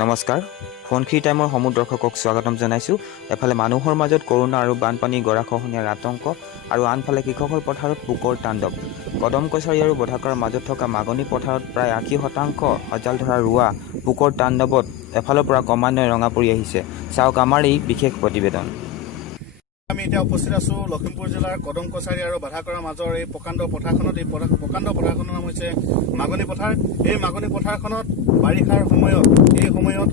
নমস্কাৰ ফোনখি টাইমৰ সমূহ দৰ্শকক স্বাগতম জনাইছোঁ। এফালে মানুহৰ মাজত কৰোনা আৰু বানপানী গৰাখহনীয়াৰ আতংক আৰু আনফালে কৃষকৰ পথাৰত পোকৰ তাণ্ডৱ। কদম কছাৰী আৰু বধাকাৰ মাজত থকা মাগনি পথাৰত প্ৰায় ৮০% সজাল ধৰা ৰোৱা পোকৰ তাণ্ডৱত এফালৰ পৰা ক্ৰমান্বয়ে ৰঙা পৰি আহিছে। চাওক আমাৰ এই বিশেষ প্ৰতিবেদন। আমি এতিয়া উপস্থিত আছো লখিমপুৰ জিলাৰ কদম কছাৰী আৰু বাধাকৰাৰ মাজৰ এই প্ৰকাণ্ড পথাৰখনত। এই প্ৰকাণ্ড পথাৰখনৰ নাম হৈছে মাগনি পথাৰ। এই মাগনি পথাৰখনত বাৰিষাৰ সময়ত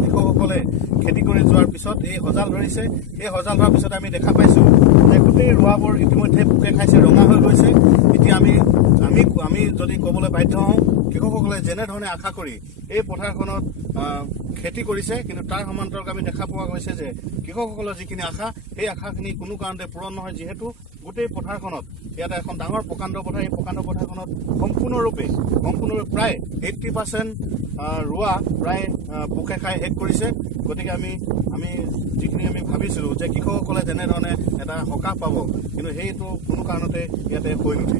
কৃষকসকলে খেতি কৰি যোৱাৰ পিছত এই সজাল ধৰিছে। এই সজাল ধৰাৰ পিছত আমি দেখা পাইছো যে গোটেই ৰোৱাবোৰ ইতিমধ্যে পোকে খাইছে, ৰঙা হৈ গৈছে। এতিয়া আমি যদি ক'বলৈ বাধ্য হওঁ, কৃষকসকলে যেনেধৰণে আশা কৰি এই পথাৰখনত খেতি কৰিছে, কিন্তু তাৰ সমান্তৰালকৈ আমি দেখা পোৱা গৈছে যে কৃষকসকলৰ যিখিনি আশা, সেই আশাখিনি কোনো কাৰণতে পূৰণ নহয়। যিহেতু গোটেই পথাৰখনত ইয়াতে এখন ডাঙৰ প্ৰকাণ্ড পথাৰ, এই প্ৰকাণ্ড পথাৰখনত সম্পূৰ্ণৰূপে প্ৰায় 80% ৰোৱা প্ৰায় পোকে খাই শেষ কৰিছে। গতিকে আমি যিখিনি আমি ভাবিছিলোঁ যে কৃষকসকলে যেনেধৰণে এটা সকাহ পাব, কিন্তু সেইটো কোনো কাৰণতে ইয়াতে হৈ নুঠে।